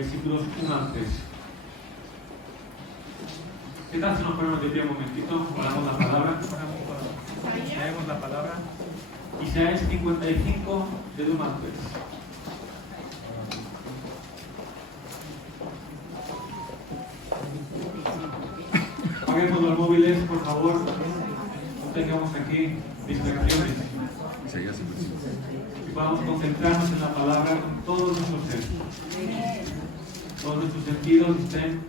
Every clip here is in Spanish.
versículos 1 al 3. ¿Qué tal si nos ponemos de pie un momentito? Oramos la palabra. Leemos la palabra. Isaías 55, del 1 al 3. Apaguemos los móviles, por favor. No tengamos aquí distracciones. Y podamos concentrarnos en la palabra con todos nuestros seres. Todos nuestros sentidos estén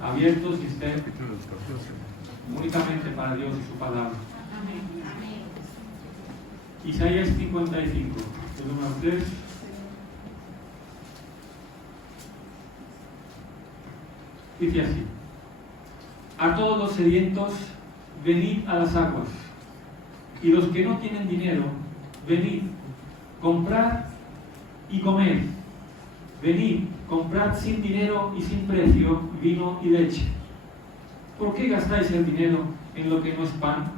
abiertos y estén únicamente para Dios y su palabra. Isaías 55, del 1 al 3. Dice así: a todos los sedientos, venid a las aguas, y los que no tienen dinero, venid, comprad y comed. Venid, comprad sin dinero y sin precio vino y leche. ¿Por qué gastáis el dinero en lo que no es pan,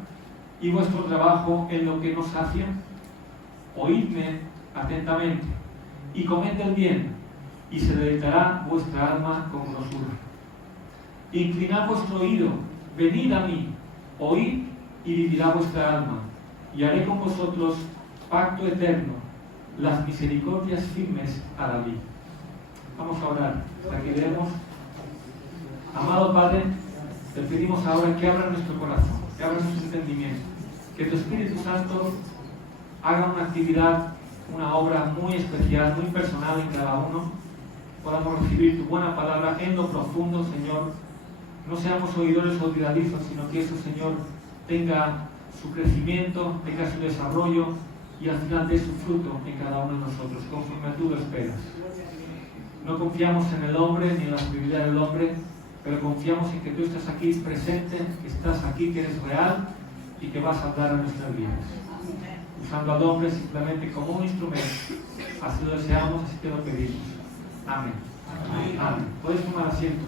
y vuestro trabajo en lo que no sacia? Oídme atentamente, y comed del bien, y se deleitará vuestra alma con grosura. Inclinad vuestro oído, venid a mí, oíd y vivirá vuestra alma, y haré con vosotros pacto eterno, las misericordias firmes a la vida. Vamos a orar, hasta que leemos. Amado Padre, te pedimos ahora que abra nuestro corazón, que abra nuestro entendimiento, que tu Espíritu Santo haga una actividad, una obra muy especial, muy personal en cada uno. Podamos recibir tu buena palabra en lo profundo, Señor. No seamos oidores olvidadizos, sino que eso, Señor, tenga su crecimiento, tenga su desarrollo y al final dé su fruto en cada uno de nosotros, conforme tú lo esperas. No confiamos en el hombre ni en la sabiduría del hombre, pero confiamos en que tú estás aquí presente, que estás aquí, que eres real y que vas a hablar a nuestras vidas. Usando al hombre simplemente como un instrumento. Así lo deseamos, así te lo pedimos. Amén. Amén. Puedes tomar asiento.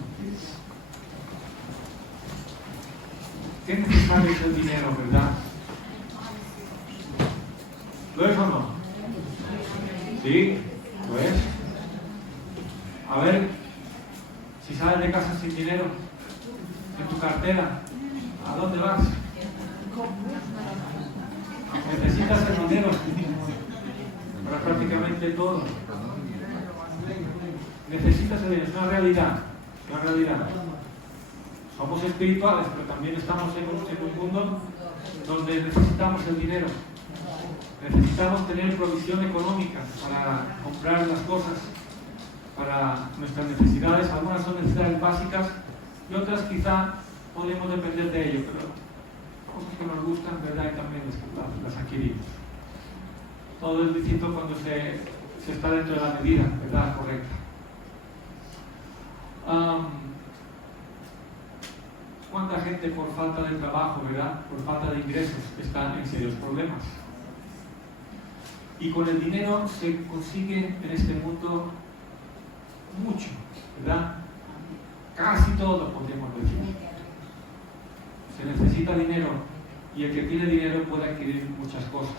Qué necesario es el dinero, ¿verdad? ¿Lo es o no? Sí, lo es. A ver, si sales de casa sin dinero, en tu cartera, ¿a dónde vas? Necesitas el dinero para prácticamente todo. Necesitas el dinero, es una realidad, es una realidad. Somos espirituales, pero también estamos en un mundo donde necesitamos el dinero. Necesitamos tener provisión económica para comprar las cosas, para nuestras necesidades. Algunas son necesidades básicas y otras quizá podemos depender de ello, pero cosas que nos gustan, ¿verdad? Y también las adquirimos. Todo es distinto cuando se está dentro de la medida, ¿verdad? Correcta. ¿Cuánta gente por falta de trabajo, ¿verdad? Por falta de ingresos está en serios problemas? Y con el dinero se consigue en este mundo mucho, ¿verdad? Casi todo, podríamos decir. Se necesita dinero y el que tiene dinero puede adquirir muchas cosas.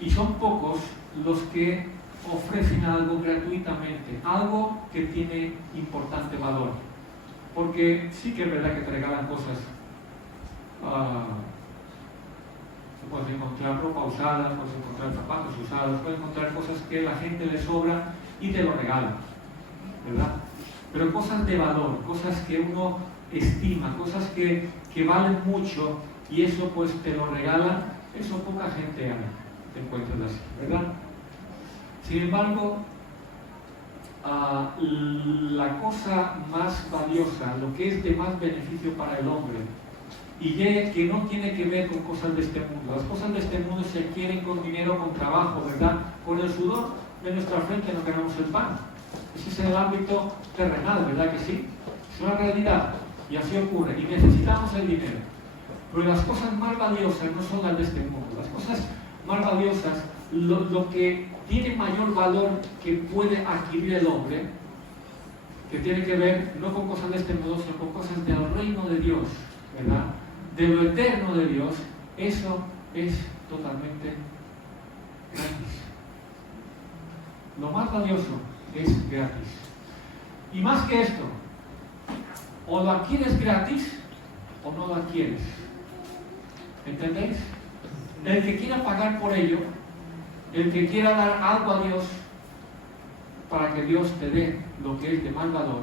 Y son pocos los que ofrecen algo gratuitamente, algo que tiene importante valor. Porque sí que es verdad que te regalan cosas. Puedes encontrar ropa usada, puedes encontrar zapatos usados, puedes encontrar cosas que a la gente le sobra y te lo regalan, ¿verdad? Pero cosas de valor, cosas que uno estima, cosas que valen mucho y eso pues te lo regalan, eso poca gente te encuentras así, ¿verdad? Sin embargo, la cosa más valiosa, lo que es de más beneficio para el hombre, y que no tiene que ver con cosas de este mundo. Las cosas de este mundo se adquieren con dinero, con trabajo, ¿verdad? Con el sudor de nuestra frente no ganamos el pan. Ese es el ámbito terrenal, ¿verdad que sí? Es una realidad y así ocurre y necesitamos el dinero. Pero las cosas más valiosas no son las de este mundo. Las cosas más valiosas, lo que tiene mayor valor que puede adquirir el hombre, que tiene que ver no con cosas de este mundo, sino con cosas del reino de Dios, ¿verdad? De lo eterno de Dios, eso es totalmente gratis. lo más valioso es gratis. Y más que esto, o lo adquieres gratis o no lo adquieres. ¿Entendéis? El que quiera pagar por ello, el que quiera dar algo a Dios para que Dios te dé lo que es de más valor,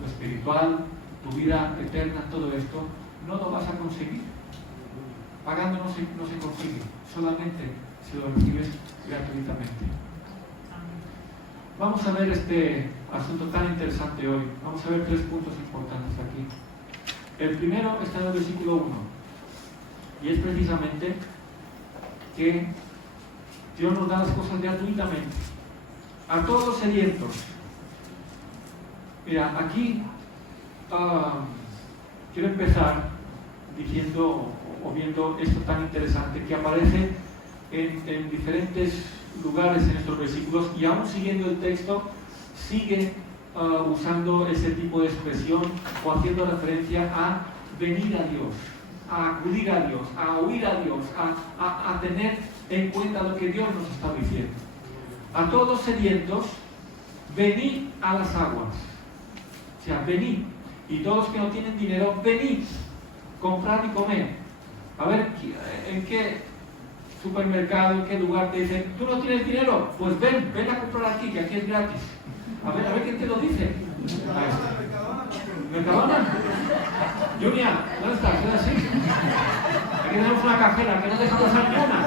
lo espiritual, tu vida eterna, todo esto, no lo vas a conseguir. Pagando no se consigue, solamente si lo recibes gratuitamente. Vamos a ver este asunto tan interesante hoy. Vamos a ver 3 puntos importantes aquí. El primero está en el versículo 1, y es precisamente que Dios nos da las cosas gratuitamente a todos los sedientos. Mira, aquí quiero empezar diciendo o viendo esto tan interesante que aparece en diferentes lugares en estos versículos, y aún siguiendo el texto sigue usando ese tipo de expresión o haciendo referencia a venir a Dios, a acudir a Dios, a oír a Dios, a tener en cuenta lo que Dios nos está diciendo. A todos los sedientos, venid a las aguas. O sea, venid. Y todos los que no tienen dinero, venid, comprad y comed. A ver, ¿en qué supermercado, en qué lugar te dicen, tú no tienes dinero? Pues ven a comprar aquí, que aquí es gratis. A ver quién te lo dice. ¿Mercadona? Julia, ¿dónde estás? ¿Es así? Aquí tenemos una cajera que no deja pasar ni una.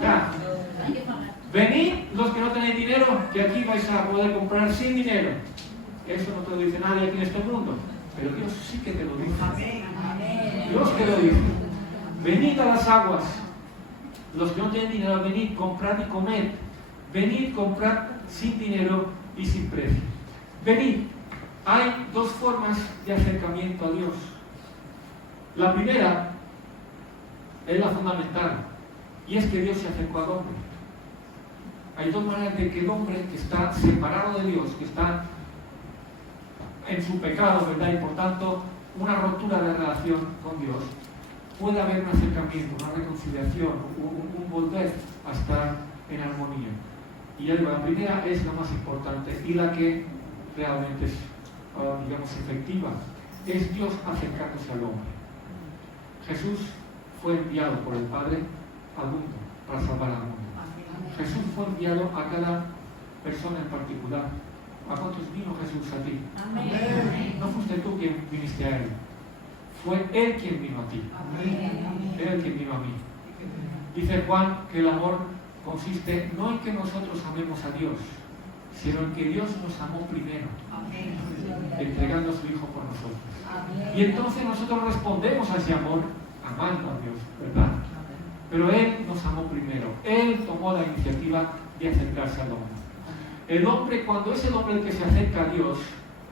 Ya. Venid los que no tenéis dinero, que aquí vais a poder comprar sin dinero. Eso no te lo dice nadie aquí en este mundo, pero Dios sí que te lo dice. Dios te lo dice. Venid a las aguas. Los que no tienen dinero, venid, comprad y comed. Venid, comprad sin dinero y sin precio. Venid. Hay 2 formas de acercamiento a Dios. La primera es la fundamental, y es que Dios se acercó al hombre. Hay 2 maneras de que el hombre que está separado de Dios, que está en su pecado, ¿verdad? Y por tanto una rotura de relación con Dios, puede haber un acercamiento, una reconciliación, un volver a estar en armonía. Y ya digo, la primera es la más importante y la que realmente es, digamos, efectiva. Es Dios acercándose al hombre. Jesús fue enviado por el Padre al mundo para salvar al mundo. Jesús fue enviado a cada persona en particular. ¿A cuántos vino Jesús a ti? Amén. No fuiste tú quien viniste a Él. Fue Él quien vino a ti. Amén. Él quien vino a mí. Dice Juan que el amor consiste no en que nosotros amemos a Dios, sino en que Dios nos amó primero, entregando a su Hijo por nosotros. Amén. Y entonces nosotros respondemos a ese amor amando a Dios, ¿verdad? Pero Él nos amó primero. Él tomó la iniciativa de acercarse al hombre. El hombre, cuando es el hombre el que se acerca a Dios,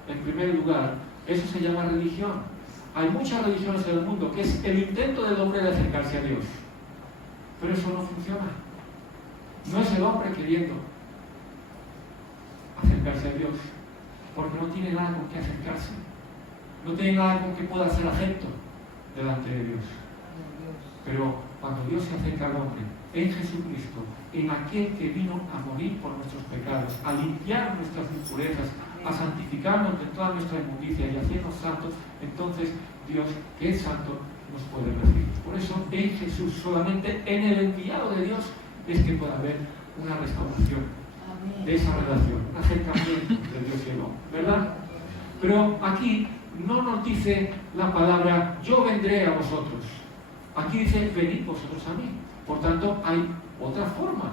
en primer lugar, eso se llama religión. Hay muchas religiones en el mundo que es el intento del hombre de acercarse a Dios. Pero eso no funciona. No es el hombre queriendo acercarse a Dios, porque no tiene nada con que acercarse. No tiene nada con que pueda ser acepto delante de Dios. Pero cuando Dios se acerca al hombre, en Jesucristo, en aquel que vino a morir por nuestros pecados, a limpiar nuestras impurezas, a santificarnos de toda nuestra inmundicia y hacernos santos, entonces Dios, que es santo, nos puede recibir. Por eso, en Jesús, solamente en el enviado de Dios, es que puede haber una restauración de esa relación, un acercamiento de Dios y el hombre, ¿verdad? Pero aquí no nos dice la palabra, yo vendré a vosotros. Aquí dice, venid vosotros a mí. Por tanto, hay otra forma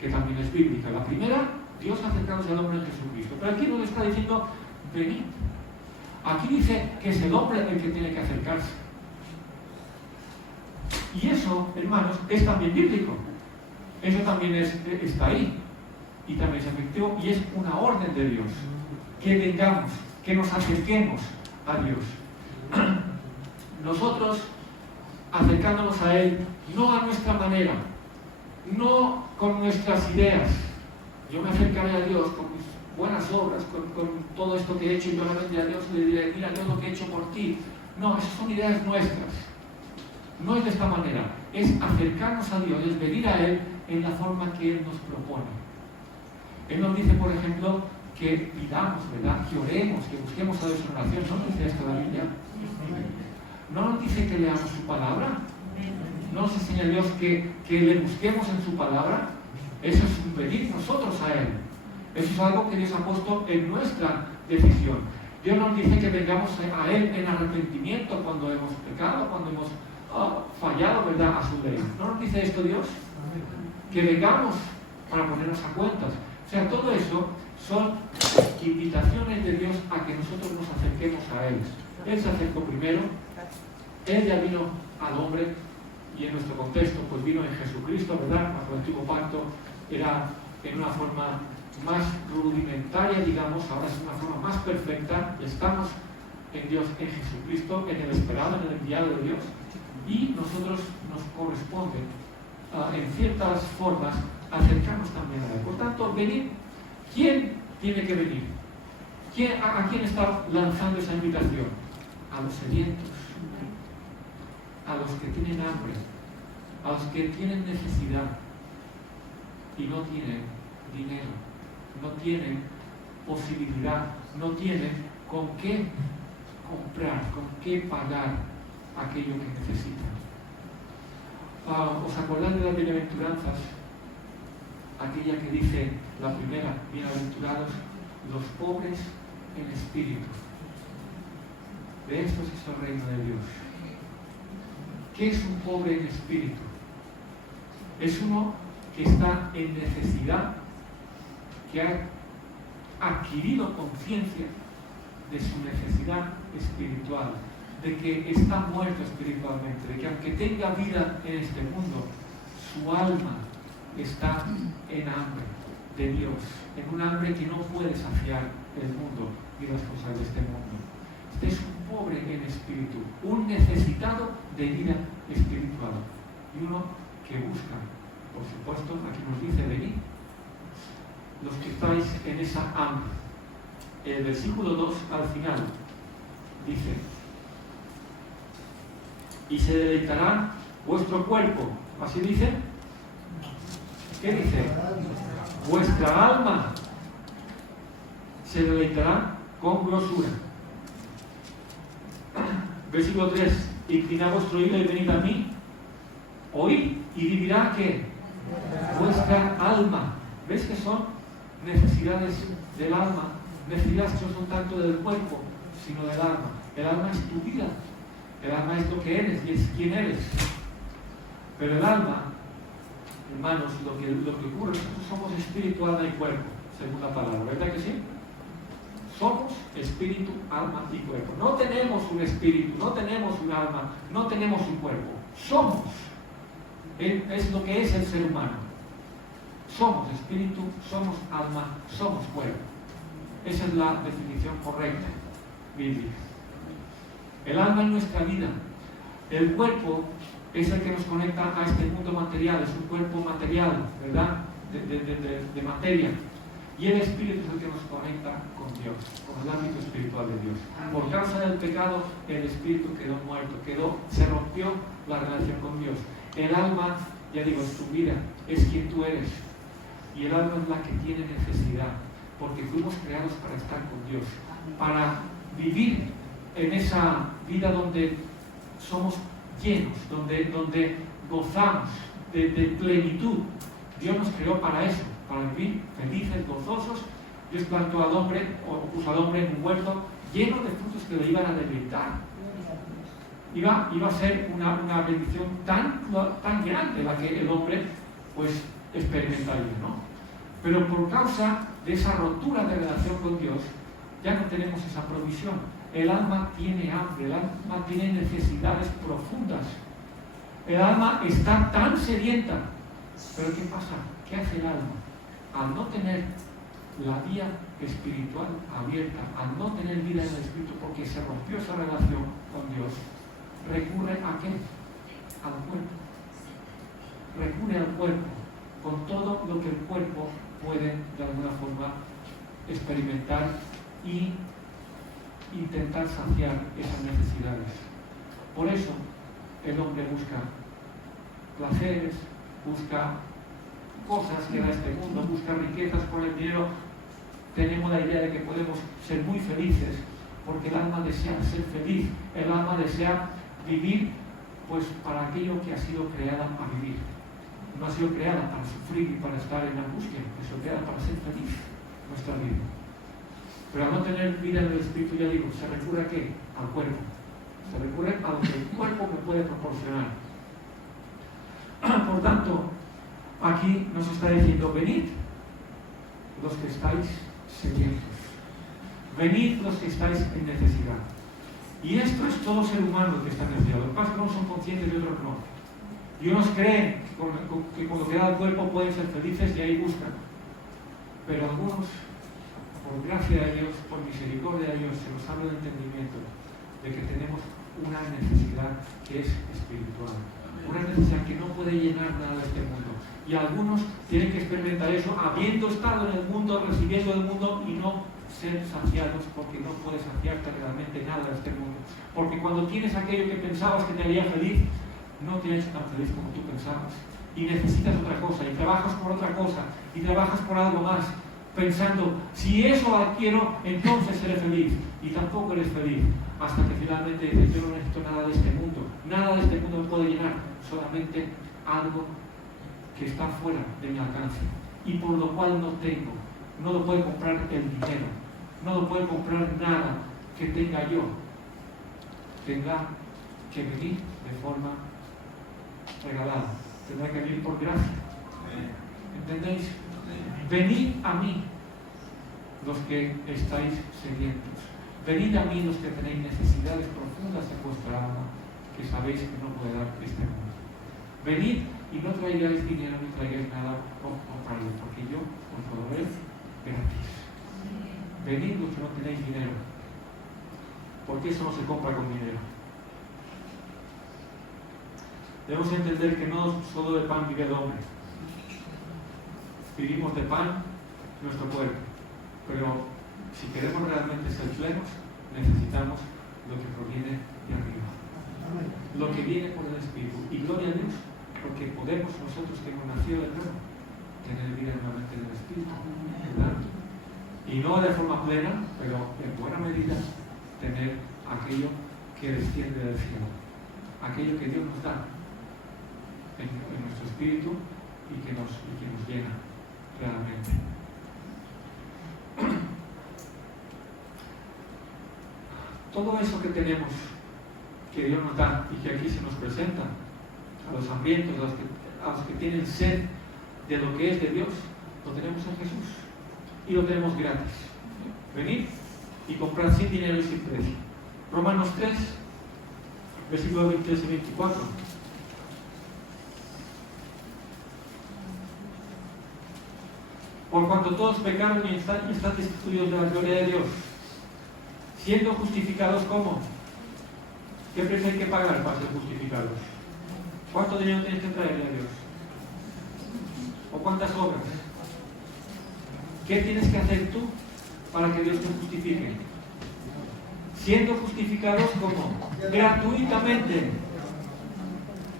que también es bíblica. La primera, Dios acercándose al hombre en Jesucristo. Pero aquí no le está diciendo, venid. Aquí dice que es el hombre el que tiene que acercarse. Y eso, hermanos, es también bíblico. Eso también está ahí. Y también es efectivo. Y es una orden de Dios. Que vengamos, que nos acerquemos a Dios. Nosotros, acercándonos a Él, no a nuestra manera, no con nuestras ideas. Yo me acercaré a Dios con mis buenas obras, con todo esto que he hecho, y yo le vendré a Dios y le diré, mira todo lo que he hecho por ti. No, esas son ideas nuestras. No es de esta manera. Es acercarnos a Dios, es venir a Él en la forma que Él nos propone. Él nos dice, por ejemplo, que pidamos, ¿verdad? Que oremos, que busquemos a Dios en oración. ¿No nos dice esto la Biblia? ¿No nos dice que leamos su palabra? ¿No nos enseña Dios que le busquemos en su palabra? Eso es pedir nosotros a Él. Eso es algo que Dios ha puesto en nuestra decisión. Dios nos dice que vengamos a Él en arrepentimiento cuando hemos pecado, cuando hemos fallado, ¿verdad?, a su ley. ¿No nos dice esto Dios? Que vengamos para ponernos a cuentas. O sea, todo eso son invitaciones de Dios a que nosotros nos acerquemos a Él. Él se acercó primero, Él ya vino al hombre, y en nuestro contexto pues vino en Jesucristo, ¿verdad? Bajo el antiguo pacto era en una forma más rudimentaria, digamos, ahora es una forma más perfecta. Estamos en Dios, en Jesucristo, en el esperado, en el enviado de Dios, y nosotros nos corresponde en ciertas formas acercarnos también a Él. Por tanto, venid. ¿Quién tiene que venir? ¿A quién está lanzando esa invitación? A los sedientos, a los que tienen hambre, a los que tienen necesidad y no tienen dinero, no tienen posibilidad, no tienen con qué comprar, con qué pagar aquello que necesitan. ¿Os acordáis de las bienaventuranzas? Aquella que dice, la primera, bienaventurados los pobres en espíritu. De estos es el reino de Dios. ¿Qué es un pobre en espíritu? Es uno que está en necesidad, que ha adquirido conciencia de su necesidad espiritual, de que está muerto espiritualmente, de que aunque tenga vida en este mundo, su alma está en hambre de Dios, en un hambre que no puede saciar el mundo y las cosas de este mundo. Este es un pobre en espíritu, un necesitado de vida espiritual, y uno que busca, por supuesto, aquí nos dice, venid, los que estáis en esa hambre. El versículo 2 al final dice, y se deleitará vuestro cuerpo, así dice. ¿Qué dice? Vuestra alma se deleitará con grosura. Versículo 3, inclinad vuestro oído y venid a mí, oíd y vivirá ¿qué? Vuestra alma. ¿Ves que son necesidades del alma? Necesidades que no son tanto del cuerpo, sino del alma. El alma es tu vida, el alma es lo que eres y es quién eres. Pero el alma, hermanos, lo que ocurre es que nosotros somos espíritu, alma y cuerpo, según la palabra, ¿verdad que sí? Somos espíritu, alma y cuerpo. No tenemos un espíritu, no tenemos un alma, no tenemos un cuerpo. Somos. Es lo que es el ser humano. Somos espíritu, somos alma, somos cuerpo. Esa es la definición correcta bíblica. El alma es nuestra vida. El cuerpo es el que nos conecta a este mundo material, es un cuerpo material, ¿verdad? De materia. Y el espíritu es el que nos conecta con Dios, con el ámbito espiritual de Dios. Por causa del pecado, el espíritu quedó muerto, se rompió la relación con Dios. El alma, ya digo, es tu vida, es quien tú eres. Y el alma es la que tiene necesidad, porque fuimos creados para estar con Dios, para vivir en esa vida donde somos llenos, donde gozamos de plenitud. Dios nos creó para eso, para vivir felices, gozosos. Dios plantó al hombre, o puso al hombre en un huerto lleno de frutos que le iban a deleitar. Iba a ser una bendición tan grande la que el hombre pues experimentaría, ¿no? Pero por causa de esa rotura de relación con Dios, ya no tenemos esa provisión. El alma tiene hambre, el alma tiene necesidades profundas. El alma está tan sedienta. Pero ¿qué pasa? ¿Qué hace el alma? Al no tener la vía espiritual abierta, al no tener vida en el espíritu, porque se rompió esa relación con Dios, recurre a qué? Al cuerpo. Recurre al cuerpo, con todo lo que el cuerpo puede de alguna forma experimentar y intentar saciar esas necesidades. Por eso el hombre busca placeres, busca cosas que da este mundo, busca riquezas por el dinero, tenemos la idea de que podemos ser muy felices, porque el alma desea ser feliz, el alma desea vivir pues para aquello que ha sido creada a vivir. No ha sido creada para sufrir y para estar en angustia, ha sido creada para ser feliz nuestra vida. Pero al no tener vida en el espíritu, ya digo, se recurre a ¿qué? Al cuerpo. Se recurre a lo que el cuerpo me puede proporcionar. Por tanto, aquí nos está diciendo, venid los que estáis sedientos, venid los que estáis en necesidad. Y esto es todo ser humano que está en necesidad. Los que pasa es que unos son conscientes y otros no. Y unos creen que con lo que da el cuerpo pueden ser felices y ahí buscan. Pero algunos, por gracia de Dios, por misericordia de Dios, se nos abre el entendimiento de que tenemos una necesidad que es espiritual. Una necesidad que no puede llenar nada de este mundo. Y algunos tienen que experimentar eso habiendo estado en el mundo, recibiendo el mundo y no ser saciados, porque no puedes saciarte realmente nada de este mundo. Porque cuando tienes aquello que pensabas que te haría feliz, no te ha hecho tan feliz como tú pensabas. Y necesitas otra cosa, y trabajas por otra cosa, y trabajas por algo más, pensando, si eso adquiero, entonces seré feliz. Y tampoco eres feliz, hasta que finalmente dices, yo no necesito nada de este mundo. Nada de este mundo me puede llenar, solamente algo que está fuera de mi alcance. Y por lo cual no tengo. No lo puede comprar el dinero. No lo puede comprar nada que tenga yo. Tendrá que venir de forma regalada. Tendrá que venir por gracia. ¿Entendéis? Venid a mí los que estáis sedientos. Venid a mí los que tenéis necesidades profundas en vuestra alma, que sabéis que no puede dar este mundo. Venid y no traigáis dinero, ni traigáis nada por comprarlo, porque yo os lo doy gratis. Venid los que no tenéis dinero, porque eso no se compra con dinero. Debemos entender que no solo de pan vive el hombre. Vivimos de pan nuestro cuerpo, pero si queremos realmente ser plenos, necesitamos lo que proviene de arriba, lo que viene por el Espíritu. Y gloria a Dios, porque podemos nosotros que hemos nacido de nuevo tener vida nuevamente en el Espíritu, ¿verdad? Y no de forma plena, pero en buena medida tener aquello que desciende del cielo, aquello que Dios nos da en nuestro espíritu y que nos llena realmente. Todo eso que tenemos, que Dios nos da y que aquí se nos presenta a los hambrientos, a los que tienen sed de lo que es de Dios, lo tenemos en Jesús y lo tenemos gratis. Venid y comprad sin dinero y sin precio. Romanos 3, versículos 23 y 24. Por cuanto todos pecaron y están destituidos de la gloria de Dios, siendo justificados ¿cómo? ¿Qué precio hay que pagar para ser justificados? ¿Cuánto dinero tienes que traerle a Dios? ¿O cuántas obras? ¿Qué tienes que hacer tú para que Dios te justifique? Siendo justificados ¿cómo? Gratuitamente.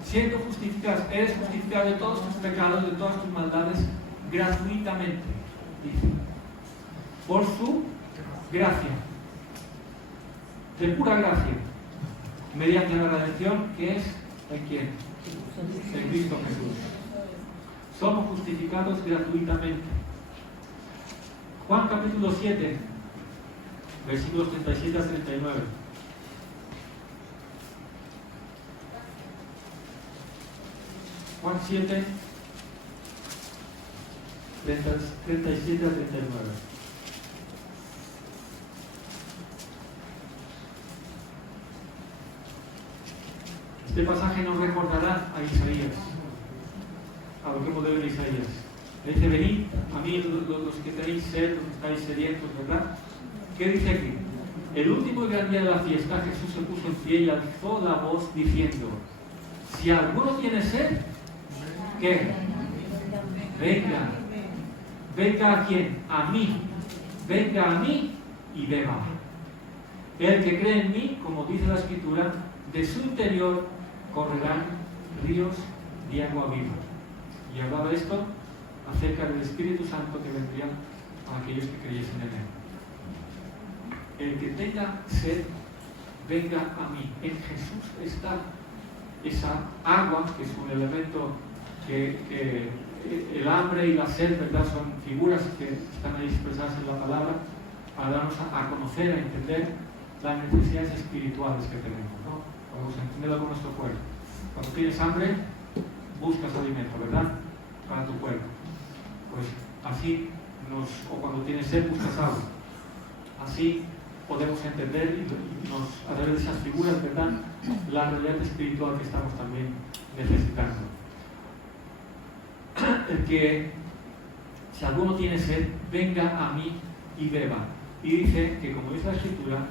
Siendo justificados, eres justificado de todos tus pecados, de todas tus maldades, gratuitamente, dice, por su gracia, de pura gracia, mediante la redención que es ¿en quién? En Cristo Jesús. Somos justificados gratuitamente. Juan capítulo 7, versículos 37 a 39. Juan 7, 37 a 39. Este pasaje nos recordará a Isaías, a lo que hemos leído en Isaías. Le dice, venid a mí los que tenéis sed, los que estáis sedientos, ¿verdad? ¿Qué dice aquí? El último y gran día de la fiesta, Jesús se puso en pie y alzó la voz diciendo, si alguno tiene sed, ¿qué? Venga. Venga a quién? A mí. Venga a mí y beba. El que cree en mí, como dice la Escritura, de su interior correrán ríos de agua viva. Y hablaba esto acerca del Espíritu Santo que vendría a aquellos que creyesen en él. El que tenga sed, venga a mí. En Jesús está esa agua, que es un elemento que el hambre y la sed, ¿verdad?, son figuras que están ahí expresadas en la palabra para darnos a conocer, a entender las necesidades espirituales que tenemos, ¿no? Podemos entenderlo con nuestro cuerpo. Cuando tienes hambre, buscas alimento, ¿verdad?, para tu cuerpo. Pues así, o cuando tienes sed, buscas agua. Así podemos entender a través de esas figuras, ¿verdad?, la realidad espiritual que estamos también necesitando. El que, si alguno tiene sed, venga a mí y beba. Y dice que, como dice la Escritura,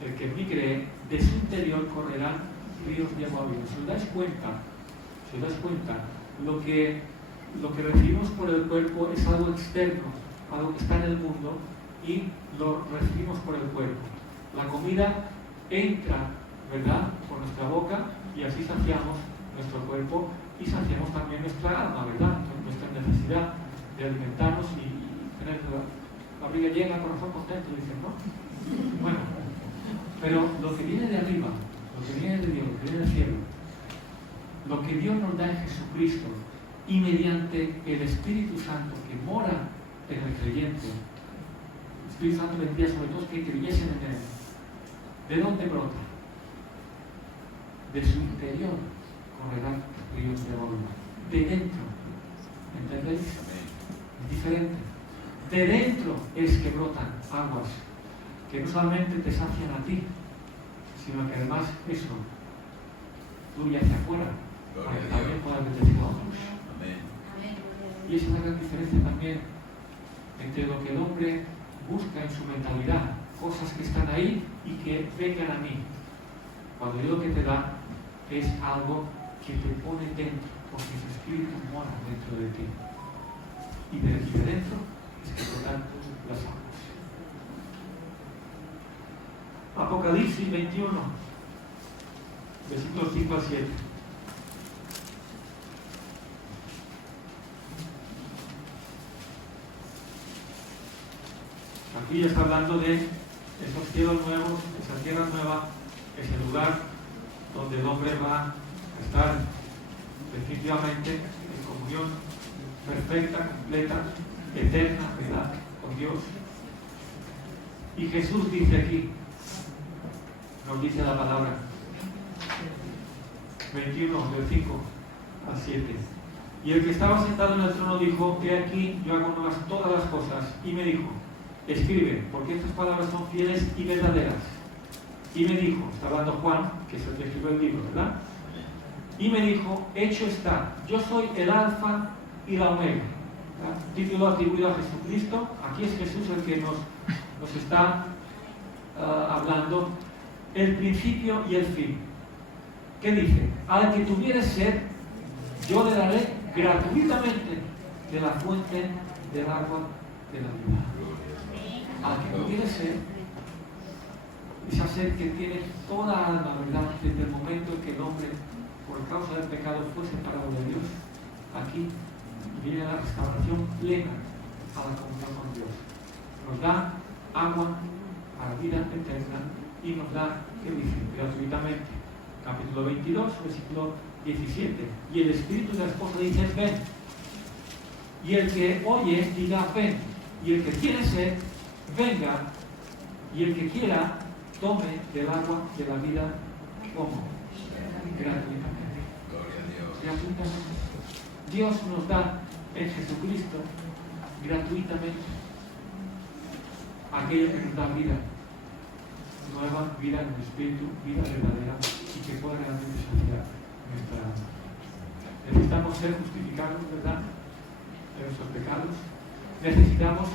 el que en mí cree, de su interior correrán ríos de agua viva. Si os dais cuenta, lo que recibimos por el cuerpo es algo externo, algo que está en el mundo, y lo recibimos por el cuerpo. La comida entra, ¿verdad?, por nuestra boca, y así saciamos nuestro cuerpo y saciamos también nuestra alma, ¿verdad?, nuestra necesidad de alimentarnos y tener la barriga llena, corazón contento, dicen, ¿no? Bueno, pero lo que viene de arriba, lo que viene de Dios, lo que viene del cielo, lo que Dios nos da en Jesucristo y mediante el Espíritu Santo que mora en el creyente, el Espíritu Santo vendría sobre todos que creyesen en él. ¿De dónde brota? De su interior correrán ríos de agua viva. De dentro, ¿entendéis? Es diferente. De dentro es que brotan aguas que no solamente te sacian a ti, sino que además eso fluye hacia afuera para que también puedas bendecir a otros. Y esa es la gran diferencia también entre lo que el hombre busca en su mentalidad, cosas que están ahí y que vengan a mí. Cuando Dios lo que te da es algo que te pone dentro, porque su Espíritu mora dentro de ti. Y de dentro es que brotan las aguas. Apocalipsis 21, versículos 5 al 7. Aquí ya está hablando de esos cielos nuevos, esa tierra nueva, ese lugar donde el hombre va a estar definitivamente en comunión perfecta, completa, eterna, ¿verdad?, con Dios. Y Jesús dice aquí, nos dice la palabra 21, del 5 al 7. Y el que estaba sentado en el trono dijo: he aquí, yo hago nuevas todas las cosas. Y me dijo: escribe, porque estas palabras son fieles y verdaderas. Y me dijo, está hablando Juan, que es el que escribió el libro, ¿verdad? Y me dijo: hecho está, yo soy el alfa y la omega. ¿Verdad? Título atribuido a Jesucristo. Aquí es Jesús el que nos está hablando, el principio y el fin. ¿Qué dice? Al que tuviere sed, yo le daré gratuitamente de la fuente del agua de la vida. Al que tuviere sed, esa sed que tiene toda alma, ¿verdad?, desde el momento en que el hombre, por causa del pecado, fue separado de Dios, aquí viene la restauración plena a la comunión con Dios. Nos da agua para vida eterna y nos da, ¿qué dice?, gratuitamente. Capítulo 22, versículo 17. Y el Espíritu de la esposa dice: ven. Y el que oye, diga: ven. Y el que tiene sed, venga. Y el que quiera, tome del agua de la vida. ¿Cómo? Gratuitamente. Gratuitamente. Dios nos da en Jesucristo gratuitamente aquello que nos da vida nueva, vida en el Espíritu, vida verdadera, y que pueda realmente saciar nuestra alma. Necesitamos ser justificados, ¿verdad?, de nuestros pecados. Necesitamos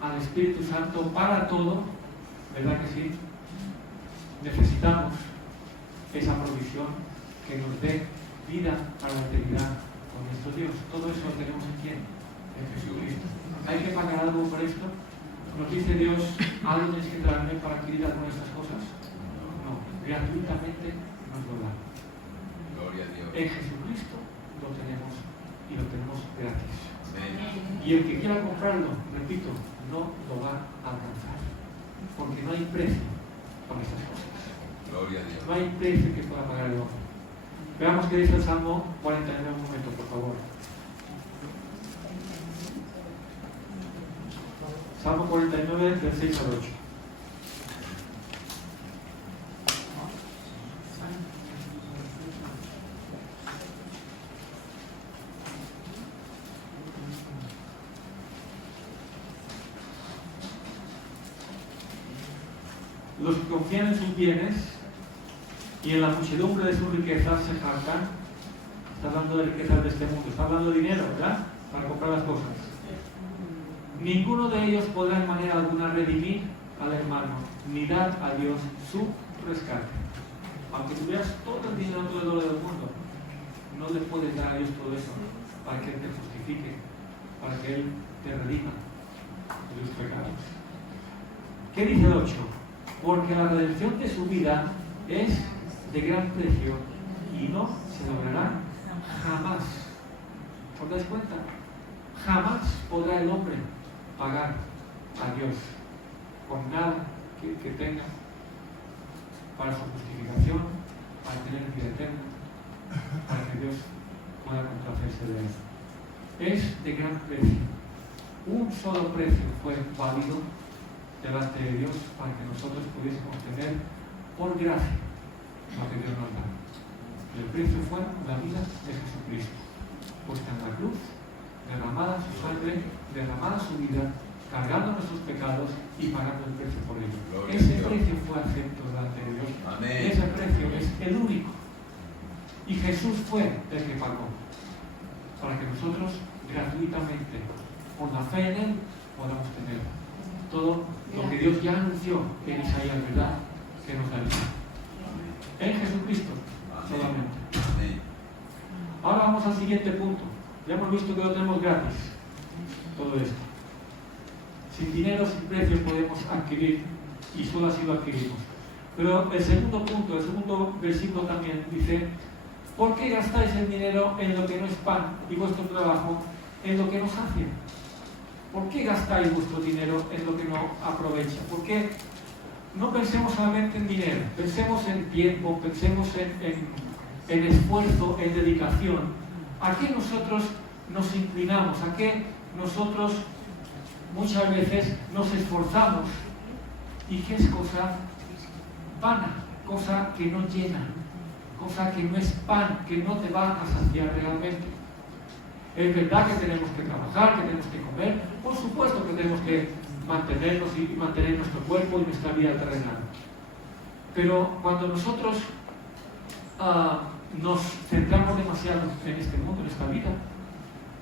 al Espíritu Santo para todo, ¿verdad que sí? Necesitamos esa provisión que nos dé vida para la eternidad con nuestro Dios. Todo eso lo tenemos en quién? En Jesucristo. ¿Hay que pagar algo por esto? ¿Nos dice Dios algo tienes que traerme para adquirir alguna de estas cosas? No, gratuitamente nos lo da. Gloria a Dios. En Jesucristo lo tenemos y lo tenemos gratis. Y el que quiera comprarlo, repito, no lo va a alcanzar. Porque no hay precio para estas cosas. Gloria a Dios. No hay precio que pueda pagar el hombre. Veamos qué dice el Salmo 49, un momento, por favor. Salmo 49, del 6 al 8. Los que confían en sus bienes y en la muchedumbre de sus riquezas se jactan. Está hablando de riquezas de este mundo, está hablando de dinero, ¿verdad? Para comprar las cosas. Ninguno de ellos podrá en manera alguna redimir al hermano, ni dar a Dios su rescate. Aunque tuvieras todo el dinero, todo el oro del mundo, no le puedes dar a Dios todo eso para que Él te justifique, para que Él te redima de tus pecados. ¿Qué dice el 8? Porque la redención de su vida es de gran precio y no se logrará jamás. ¿Os dais cuenta? Jamás podrá el hombre pagar a Dios con nada que tenga para su justificación, para tener vida eterna, para que Dios pueda complacerse de él. Es de gran precio. Un solo precio fue válido delante de Dios para que nosotros pudiésemos tener por gracia lo que Dios nos da. El precio fue la vida de Jesucristo, puesta en la cruz, derramada su sangre, derramada su vida, cargando nuestros pecados y pagando el precio por ello. Ese precio fue acepto delante de Dios. Amén. Ese precio es el único. Y Jesús fue el que pagó para que nosotros gratuitamente, por la fe en Él, podamos tener todo lo que Dios ya anunció en Isaías, ¿verdad? Que nos daría. En Jesucristo solamente. Amén. Ahora vamos al siguiente punto. Ya hemos visto que lo tenemos gratis, todo esto. Sin dinero, sin precio podemos adquirir, y solo así lo adquirimos. Pero el segundo punto, el segundo versículo también dice: ¿por qué gastáis el dinero en lo que no es pan y vuestro trabajo en lo que no sacia? ¿Por qué gastáis vuestro dinero en lo que no aprovecha? ¿Por qué no pensemos solamente en dinero? Pensemos en tiempo, pensemos en esfuerzo, en dedicación. ¿A qué nosotros nos inclinamos? ¿A qué nosotros muchas veces nos esforzamos? ¿Y qué es cosa vana? Cosa que no llena, cosa que no es pan, que no te va a saciar realmente. Es verdad que tenemos que trabajar, que tenemos que comer, por supuesto que tenemos que mantenernos y mantener nuestro cuerpo y nuestra vida terrenal. Pero cuando nosotros nos centramos demasiado en este mundo, en esta vida,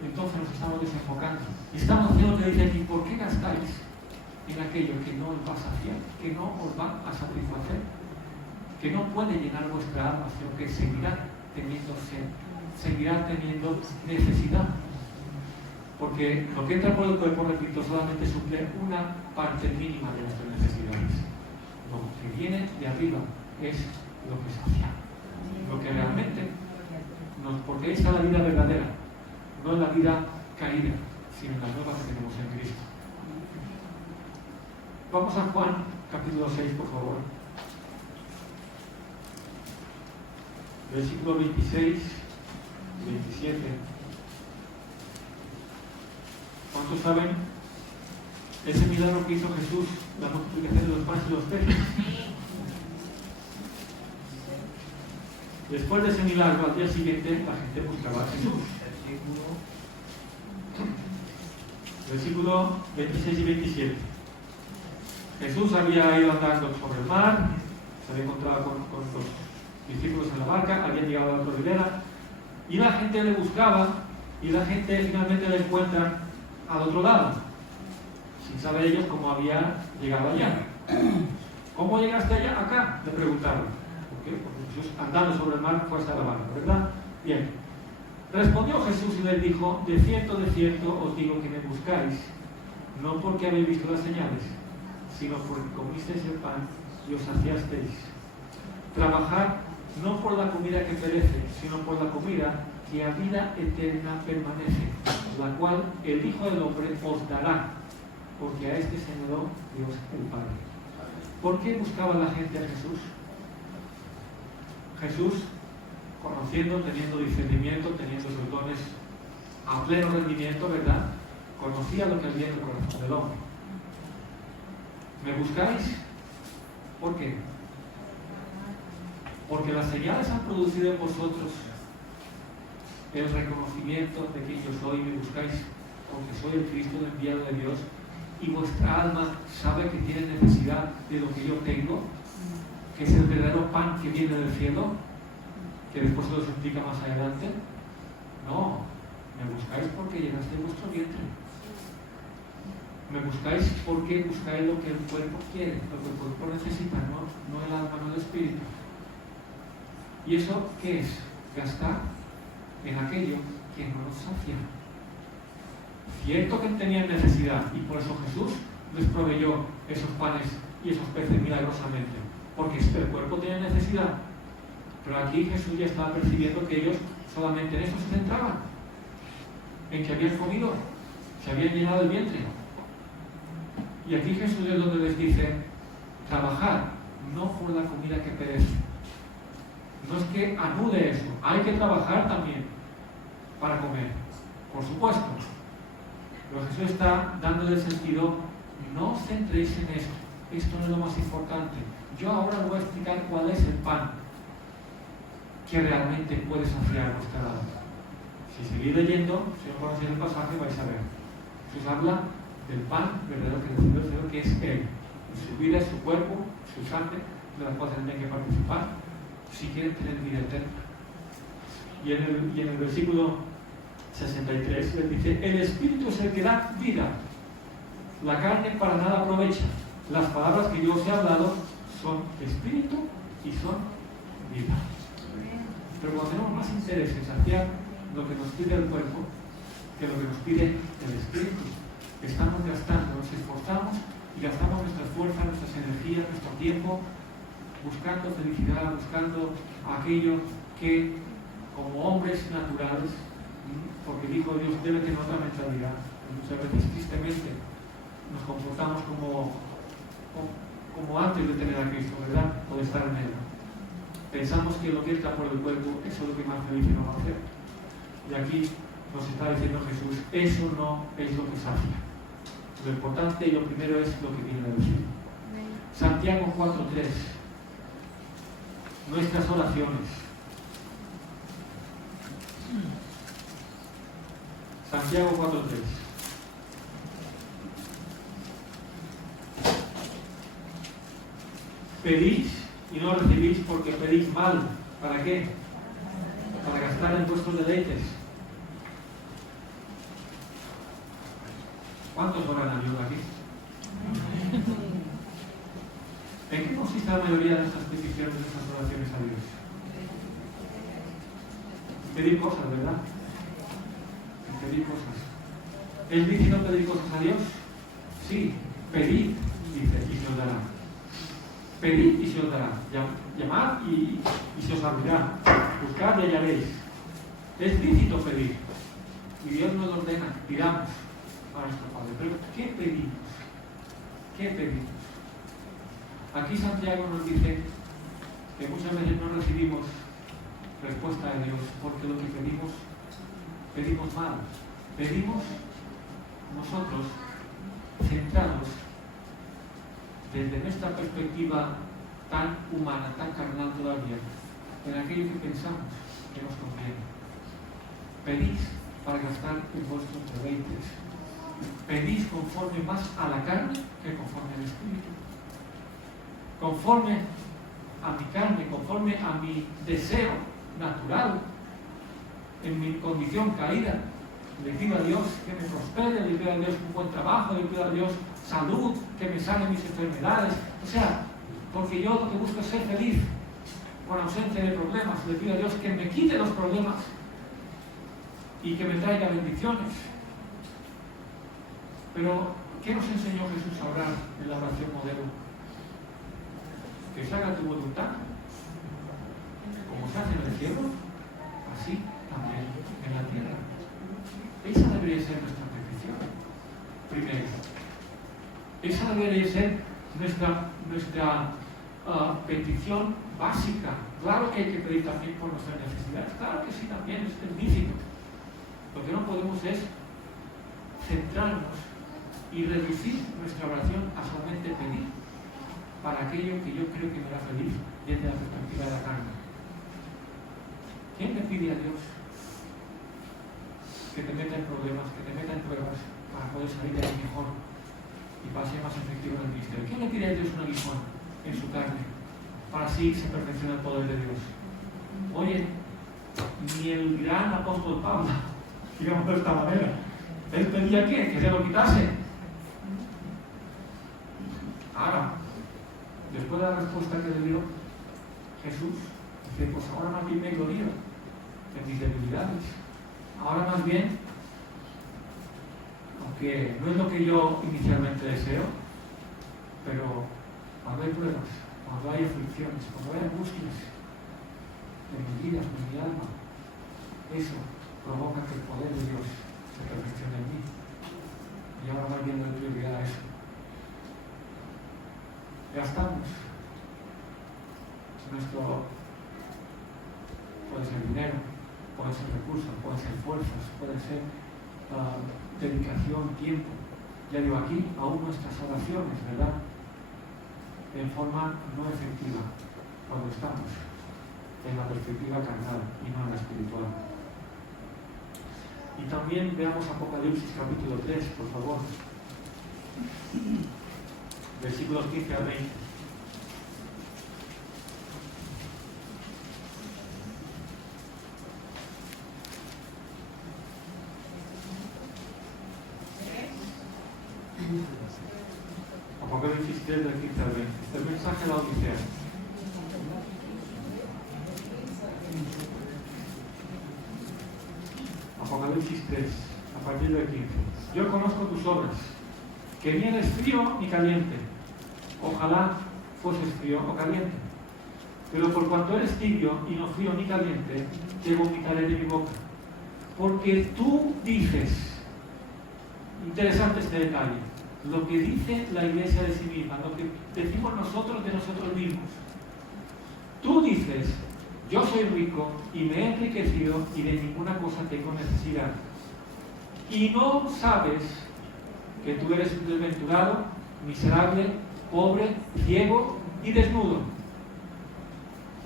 entonces nos estamos desenfocando. Y estamos haciendo lo que dice aquí: ¿por qué gastáis en aquello que no os va a saciar, que no os va a satisfacer, que no puede llenar vuestra alma, sino que seguirá teniendo sed, seguirá teniendo necesidad? Porque lo que entra por el cuerpo, repito, solamente suple una parte mínima de nuestras necesidades. Lo que viene de arriba es lo que sacia, lo que realmente porque ahí está la vida verdadera, no la vida caída, sino la nueva que tenemos en Cristo. Vamos a Juan capítulo 6, por favor. Versículo 26, 27. ¿Cuántos saben ese milagro que hizo Jesús, la multiplicación de los panes y los peces? Después de ese milagro, al día siguiente, la gente buscaba a Jesús. Versículo 26 y 27. Jesús había ido andando sobre el mar, se había encontrado con los discípulos en la barca, habían llegado a la otra ribera, y la gente le buscaba, y la gente finalmente le encuentra al otro lado, sin saber ellos cómo había llegado allá. ¿Cómo llegaste allá? Acá, le preguntaron. ¿Por qué? Porque Jesús, andando sobre el mar, fue hasta la barca, ¿verdad? Bien. Respondió Jesús y les dijo: de cierto os digo que me buscáis, no porque habéis visto las señales, sino porque comisteis el pan y os saciasteis. Trabajad no por la comida que perece, sino por la comida que a vida eterna permanece, la cual el Hijo del Hombre os dará, porque a este señaló Dios el Padre. ¿Por qué buscaba la gente a Jesús? Jesús, conociendo, teniendo discernimiento, teniendo sus dones a pleno rendimiento, ¿verdad? Conocía lo que había en el corazón del hombre. ¿Me buscáis? ¿Por qué? Porque las señales han producido en vosotros el reconocimiento de que yo soy, me buscáis porque soy el Cristo, el enviado de Dios, y vuestra alma sabe que tiene necesidad de lo que yo tengo, que es el verdadero pan que viene del cielo, que después se los explica más adelante. No, me buscáis porque llenaste vuestro vientre. Me buscáis porque buscáis lo que el cuerpo quiere, lo que el cuerpo necesita, no el alma, no el espíritu. ¿Y eso qué es? Gastar en aquello que no nos sacia. Cierto que tenían necesidad y por eso Jesús les proveyó esos panes y esos peces milagrosamente, porque el cuerpo tenía necesidad. Pero aquí Jesús ya estaba percibiendo que ellos solamente en eso se centraban, en que habían comido, se habían llenado el vientre. Y aquí Jesús es donde les dice: trabajad no por la comida que perece. No es que anude eso, hay que trabajar también para comer, por supuesto. Pero Jesús está dándole el sentido: no os centréis en esto no es lo más importante. Yo ahora os voy a explicar cuál es el pan que realmente puede saciar vuestra alma. Si seguís leyendo, si no conocéis el pasaje, vais a ver. Jesús habla del pan verdadero que recibió el Señor, que es Él. Y su vida es su cuerpo, su sangre, de la cual tienen que participar si quieren tener vida eterna. Y en el versículo 63 les dice: el Espíritu es el que da vida, la carne para nada aprovecha. Las palabras que yo os he hablado son espíritu y son vida. Pero cuando tenemos más interés en saciar lo que nos pide el cuerpo que lo que nos pide el espíritu, estamos gastando, nos esforzamos y gastamos nuestra fuerza, nuestras energías, nuestro tiempo buscando felicidad, buscando aquello que como hombres naturales, porque el Hijo de Dios debe tener otra mentalidad. Muchas veces tristemente nos comportamos como antes de tener a Cristo, ¿verdad? O de estar en Él. Pensamos que lo que está por el cuerpo, eso es lo que más feliz nos va a hacer. Y aquí nos está diciendo Jesús: eso no es lo que sacia. Lo importante y lo primero es lo que viene del cielo. Santiago 4:3. Nuestras oraciones. Santiago 4:3. Pedís y no recibís porque pedís mal. ¿Para qué? Para gastar en vuestros deleites. ¿Cuántos oran a Dios aquí? ¿En qué consiste la mayoría de nuestras peticiones, de nuestras oraciones a Dios? Pedir cosas, ¿verdad? Pedir cosas. ¿Es lícito pedir cosas a Dios? Sí, pedid, dice, y se os dará. Pedid y se os dará. Llamad y se os abrirá. Buscad y hallaréis. Es lícito pedir. Y Dios nos ordena, pidamos a nuestro Padre. Pero ¿qué pedimos? ¿Qué pedimos? Aquí Santiago nos dice que muchas veces no recibimos respuesta de Dios porque lo que pedimos mal. Pedimos nosotros centrados desde nuestra perspectiva tan humana, tan carnal todavía, en aquello que pensamos que nos conviene. Pedís para gastar en vuestros deleites. Pedís conforme más a la carne que conforme al espíritu. Conforme a mi carne, conforme a mi deseo natural, en mi condición caída, le pido a Dios que me prospere, le pido a Dios un buen trabajo, le pido a Dios salud, que me sane mis enfermedades. O sea, porque yo lo que busco es ser feliz, con ausencia de problemas. Le pido a Dios que me quite los problemas y que me traiga bendiciones. Pero, ¿qué nos enseñó Jesús a orar en la oración modelo? Que se haga tu voluntad, como se hace en el cielo, así también en la tierra. Esa debería ser nuestra petición, primero. Esa debería ser nuestra petición básica. Claro que hay que pedir también por nuestras necesidades, claro que sí, también es lícito. Lo que no podemos es centrarnos y reducir nuestra oración a solamente pedir para aquello que yo creo que me hará feliz desde la perspectiva de la carne. ¿Quién le pide a Dios que te meta en problemas, que te meta en pruebas para poder salir de ahí mejor y para ser más efectivo en el ministerio? ¿Quién le pide a Dios un aguijón en su carne para así se perfecciona el poder de Dios? Oye, ni el gran apóstol Pablo, digamos de esta manera, él pedía que se lo quitase. Ahora, después de la respuesta que le dio Jesús, dice, pues ahora más bien me glorío en mis debilidades. Ahora más bien, aunque no es lo que yo inicialmente deseo, pero cuando hay pruebas, cuando hay aflicciones, cuando hay angustias en mi vida, en mi alma, eso provoca que el poder de Dios se perfeccione en mí. Y ahora más bien doy prioridad a eso. Gastamos nuestro, puede ser dinero, puede ser recursos, puede ser fuerzas, puede ser dedicación, tiempo. Ya digo, aquí aún nuestras oraciones, ¿verdad?, en forma no efectiva cuando estamos en la perspectiva carnal y no en la espiritual. Y también veamos Apocalipsis capítulo 3, por favor. Versículos 15 al 20. Apocalipsis 3 del 15 al 20. Este es el mensaje de la Odisea. Apocalipsis 3, a partir del 15. Yo conozco tus obras, que ni eres frío ni caliente. Ojalá fueses frío o caliente. Pero por cuanto eres tibio y no frío ni caliente, te vomitaré de mi boca. Porque tú dices, interesante este detalle, lo que dice la iglesia de sí misma, lo que decimos nosotros de nosotros mismos. Tú dices, yo soy rico y me he enriquecido y de ninguna cosa tengo necesidad. Y no sabes que tú eres un desventurado, miserable, pobre, ciego y desnudo.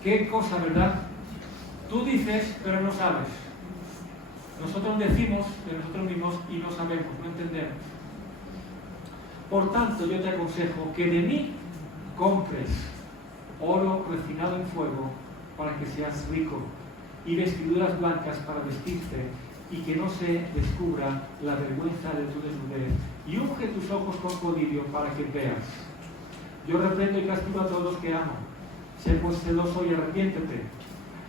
Qué cosa, ¿verdad? Tú dices, pero no sabes. Nosotros decimos de nosotros mismos y no sabemos, no entendemos. Por tanto, yo te aconsejo que de mí compres oro refinado en fuego para que seas rico y vestiduras blancas para vestirte y que no se descubra la vergüenza de tu desnudez, y unge tus ojos con colirio para que veas. Yo reprendo y castigo a todos los que amo. Sé pues celoso y arrepiéntete.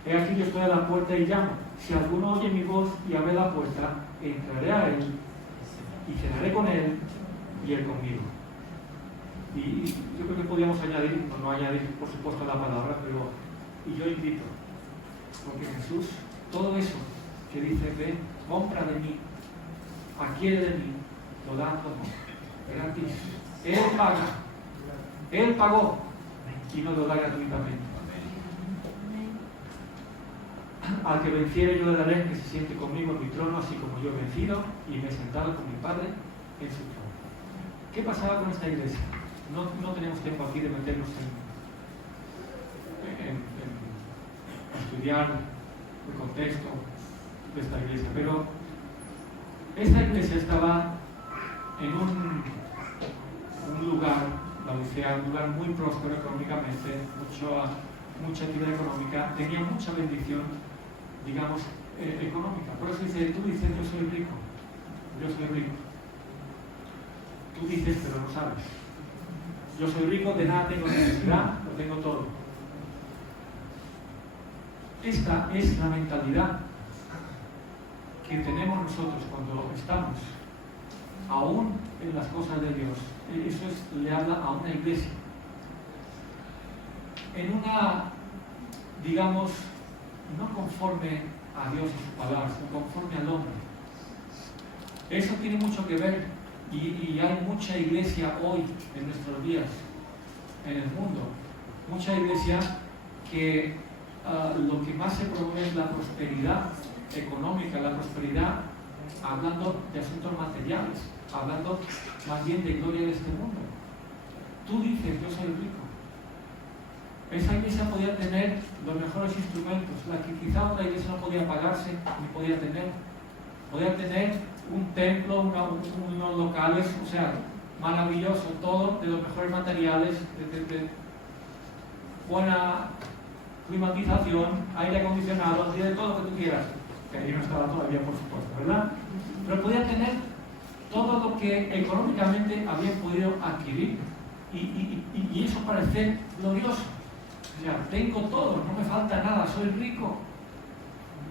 He aquí yo estoy a la puerta y llamo. Si alguno oye mi voz y abre la puerta, entraré a él y cenaré con él y él conmigo. Y yo creo que podríamos añadir, no añadir por supuesto la palabra, pero y yo invito, porque Jesús, todo eso que dice que compra de mí, adquiere de mí, lo da como gratis. Él paga, Él pagó y nos lo da gratuitamente. Al que venciere yo le daré que se siente conmigo en mi trono, así como yo he vencido y me he sentado con mi Padre en su trono. ¿Qué pasaba con esta iglesia? No tenemos tiempo aquí de meternos en estudiar el contexto de esta iglesia, pero esta iglesia estaba en un lugar, la Odisea, un lugar muy próspero económicamente, mucha actividad económica, tenía mucha bendición, digamos, económica. Por eso dice, tú dices, yo soy rico. Tú dices, pero no sabes. Yo soy rico, de nada tengo necesidad, lo tengo todo. Esta es la mentalidad que tenemos nosotros cuando estamos aún en las cosas de Dios. Eso le habla a una iglesia. En una, digamos, no conforme a Dios y su palabra, sino conforme al hombre. Eso tiene mucho que ver y hay mucha iglesia hoy en nuestros días, en el mundo, mucha iglesia que lo que más se promueve es la prosperidad económica, la prosperidad hablando de asuntos materiales, hablando más bien de gloria de este mundo. Tú dices, yo soy rico. Esa iglesia podía tener los mejores instrumentos, la que quizá otra iglesia no podía pagarse ni podía tener. Podía tener un templo, unos locales, o sea, maravilloso, todo de los mejores materiales, de buena climatización, aire acondicionado, de todo lo que tú quieras. Que ahí no estaba todavía, por supuesto, ¿verdad? Pero podía tener todo lo que económicamente habían podido adquirir y eso parece glorioso. O sea, tengo todo, no me falta nada, soy rico,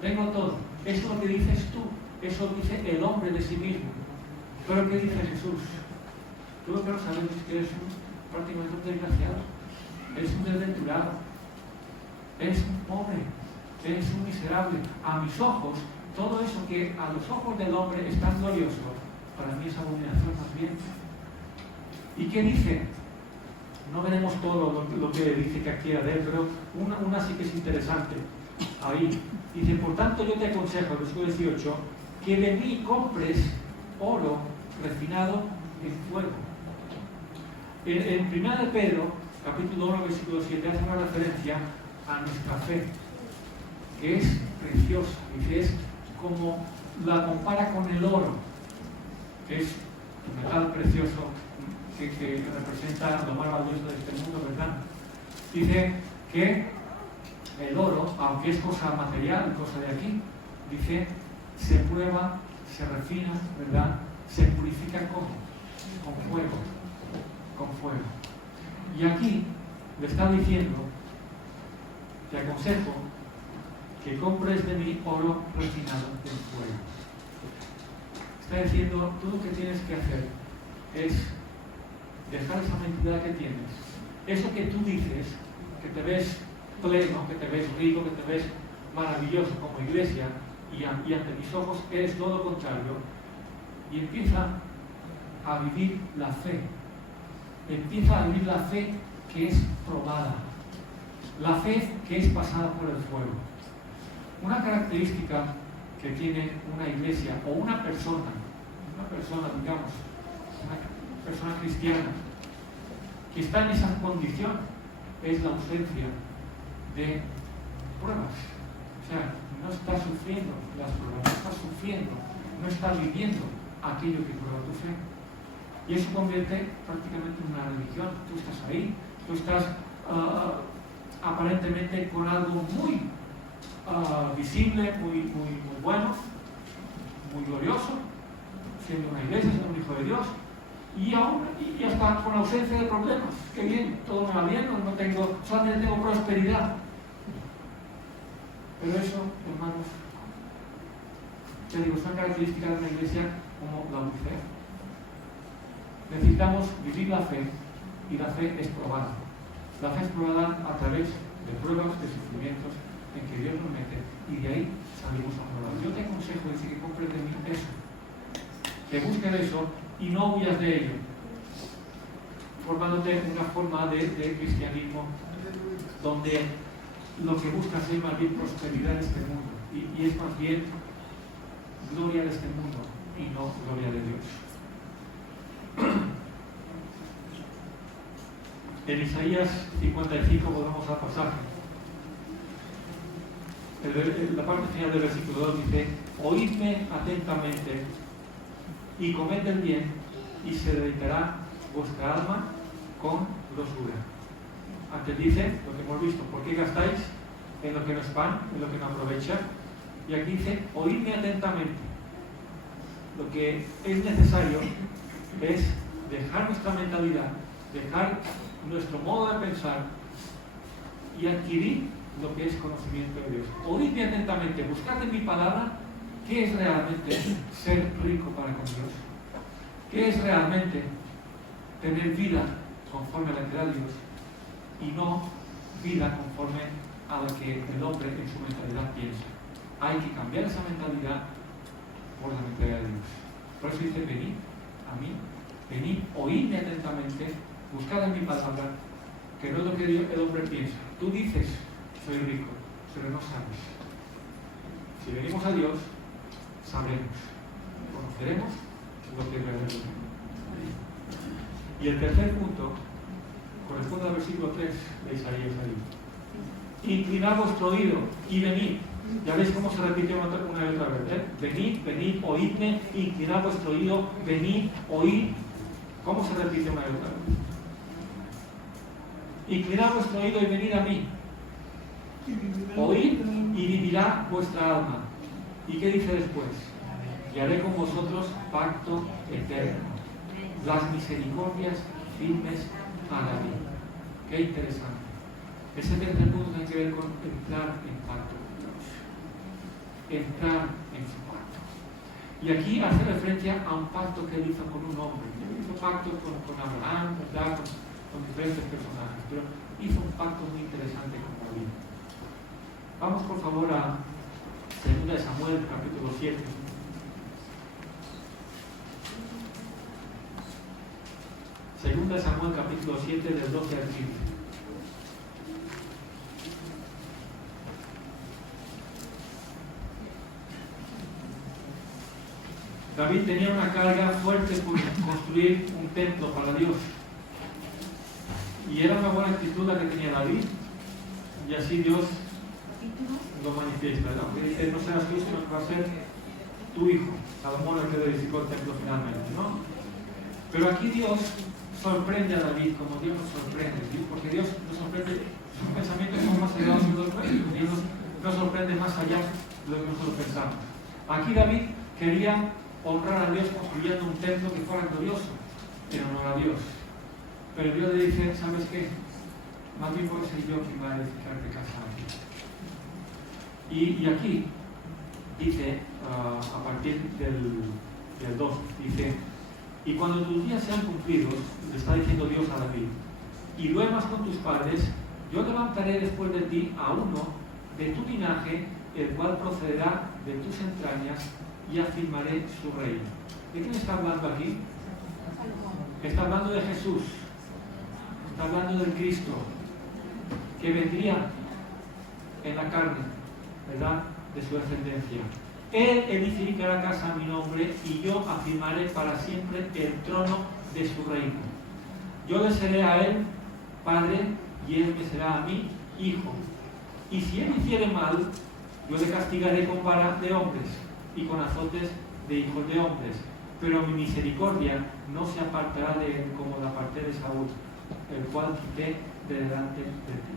tengo todo. Eso es lo que dices tú, eso dice el hombre de sí mismo. Pero ¿qué dice Jesús? Tú lo que no sabes es que eres prácticamente un desgraciado, eres un desventurado, eres un pobre, eres un miserable. A mis ojos, todo eso que a los ojos del hombre es tan glorioso, para mí es abominación más bien. ¿Y qué dice? No veremos todo lo que dice que aquí de él, pero una sí que es interesante. Ahí dice, por tanto yo te aconsejo, versículo 18, que de mí compres oro refinado en fuego. En 1 de Pedro, capítulo 1, versículo 7, hace una referencia a nuestra fe, que es preciosa, dice, es como la compara con el oro, que es un metal precioso que representa lo más valioso de este mundo, ¿verdad? Dice que el oro, aunque es cosa material, cosa de aquí, dice, se prueba, se refina, ¿verdad? Se purifica ¿cómo? Con fuego, con fuego. Y aquí le está diciendo, te aconsejo que compres de mí oro refinado en fuego. Está diciendo, tú lo que tienes que hacer es dejar esa mentalidad que tienes. Eso que tú dices, que te ves pleno, que te ves rico, que te ves maravilloso como iglesia, y ante mis ojos eres todo lo contrario, y empieza a vivir la fe. Empieza a vivir la fe que es probada, la fe que es pasada por el fuego. Una característica que tiene una iglesia o una persona, digamos, una persona cristiana que está en esa condición es la ausencia de pruebas. O sea, no está sufriendo las pruebas, no está sufriendo, no está viviendo aquello que prueba tu fe. Y eso convierte prácticamente en una religión. Tú estás ahí, tú estás aparentemente con algo muy visible, muy bueno, muy glorioso, siendo una iglesia, siendo un hijo de Dios, y hasta con ausencia de problemas. Qué bien, todo me va bien, solamente tengo prosperidad. Pero eso, hermanos, te digo, es una característica de una iglesia como la Odisea. Necesitamos vivir la fe, y la fe es probada. La fe es probada a través de pruebas, de sufrimientos en que Dios nos mete, y de ahí salimos aprobados. Yo te aconsejo, dice, que compres de mí eso, que busques eso y no huyas de ello, formándote una forma de cristianismo donde lo que buscas es más bien prosperidad en este mundo, y es más bien gloria de este mundo y no gloria de Dios. En Isaías 55 volvemos al pasaje. La parte final del versículo 2 dice: oídme atentamente y comed el bien, y se deleitará vuestra alma con grosura. Antes dice lo que hemos visto: ¿por qué gastáis en lo que no es pan, en lo que no aprovecha? Y aquí dice: oídme atentamente. Lo que es necesario es dejar nuestra mentalidad, dejar nuestro modo de pensar y adquirir lo que es conocimiento de Dios. Oídme atentamente, buscad en mi palabra qué es realmente ser rico para con Dios, qué es realmente tener vida conforme a la que da Dios y no vida conforme a la que el hombre en su mentalidad piensa. Hay que cambiar esa mentalidad por la mentalidad de Dios. Por eso dice, venid a mí, venid, oídme atentamente, buscad en mi palabra, que no es lo que el hombre piensa. Tú dices, soy rico, pero no sabes. Si venimos a Dios, sabremos, conoceremos lo que realmente tenemos. Y el tercer punto corresponde al versículo 3 de Isaías ahí. Inclinad vuestro oído y venid. Ya veis cómo se repite una y otra vez. Venid, venid, oídme, inclinad vuestro oído, venid, oíd. ¿Cómo se repite una y otra vez? Inclinad vuestro oído y venid a mí. Oíd y vivirá vuestra alma. ¿Y qué dice después? Y haré con vosotros pacto eterno. Las misericordias firmes a la vida. Qué interesante. Ese tercer punto tiene que ver con entrar en pacto con Dios. Entrar en su pacto. Y aquí hace referencia a un pacto que él hizo con un hombre. Él hizo pacto con Abraham, ¿verdad? Con diferentes personajes, pero hizo un pacto muy interesante con David. Vamos por favor a 2 Samuel, capítulo 7. Segunda de Samuel, capítulo 7, del 12 al 15. David tenía una carga fuerte por construir un templo para Dios. Y era una buena actitud la que tenía David. Y así Dios lo manifiesta, ¿no? Que dice, no serás tú, sino que va a ser tu hijo. Salomón el que edificó el templo finalmente, ¿no? Pero aquí Dios sorprende a David como Dios nos sorprende, ¿sí? Porque Dios nos sorprende, sus pensamientos son más allá de los nuestros, Dios nos sorprende más allá de lo que nosotros pensamos. Aquí David quería honrar a Dios construyendo un templo que fuera glorioso, pero no a Dios. Pero Dios le dice, ¿sabes qué? Más bien voy a ser yo quien va a edificarte casa aquí. Y aquí dice, a partir del 2, dice, y cuando tus días sean cumplidos, le está diciendo Dios a David, y duermas con tus padres, yo levantaré después de ti a uno de tu linaje, el cual procederá de tus entrañas, y afirmaré su reino. ¿De quién está hablando aquí? Está hablando de Jesús. Está hablando del Cristo, que vendría en la carne, ¿verdad?, de su descendencia. Él edificará casa a mi nombre y yo afirmaré para siempre el trono de su reino. Yo le seré a él padre y él me será a mí hijo. Y si él hiciere mal, yo le castigaré con vara de hombres y con azotes de hijos de hombres. Pero mi misericordia no se apartará de él como la aparté de Saúl, el cual quité de delante de ti.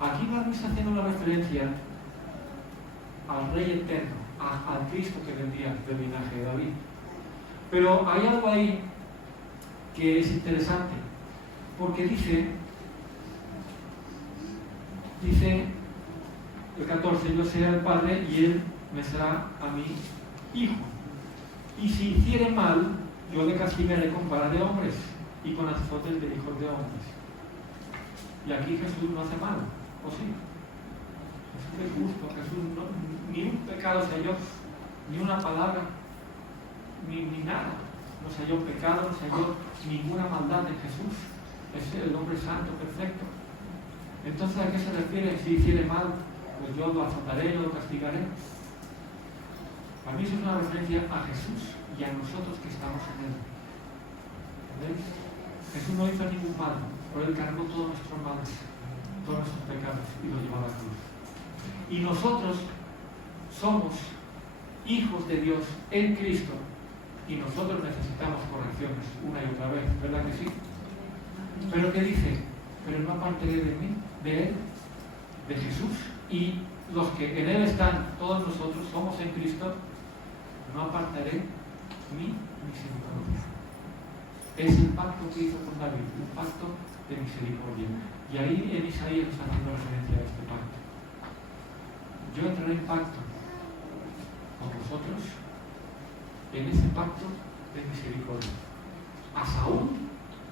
Aquí David está haciendo una referencia al Rey eterno, al Cristo que vendría del linaje de David. Pero hay algo ahí que es interesante, porque dice el 14, yo seré el Padre y él me será a mí hijo. Y si hiciere mal, yo le castigaré con vara de hombres y con azotes de hijos de hombres. Y aquí Jesús no hace mal, ¿o sí? Jesús es justo, Jesús no, ni un pecado se halló, ni una palabra, ni nada. No se halló pecado, no se halló ninguna maldad en Jesús. Es el hombre santo, perfecto. Entonces, ¿a qué se refiere? Si hiciere mal, pues yo lo azotaré, lo castigaré. Para mí eso es una referencia a Jesús y a nosotros que estamos en él. ¿Veis? Jesús no hizo ningún mal, pero él cargó todos nuestros males, todos nuestros pecados y los llevó a la cruz. Y nosotros somos hijos de Dios en Cristo y nosotros necesitamos correcciones una y otra vez, ¿verdad que sí? Pero ¿qué dice? Pero no apartaré de mí, de él, de Jesús, y los que en él están, todos nosotros somos en Cristo, no apartaré mi misericordia. Es el pacto que hizo con David, un pacto de misericordia. Y ahí en Isaías está haciendo referencia a este pacto. Yo entraré en pacto con vosotros en ese pacto de misericordia. A Saúl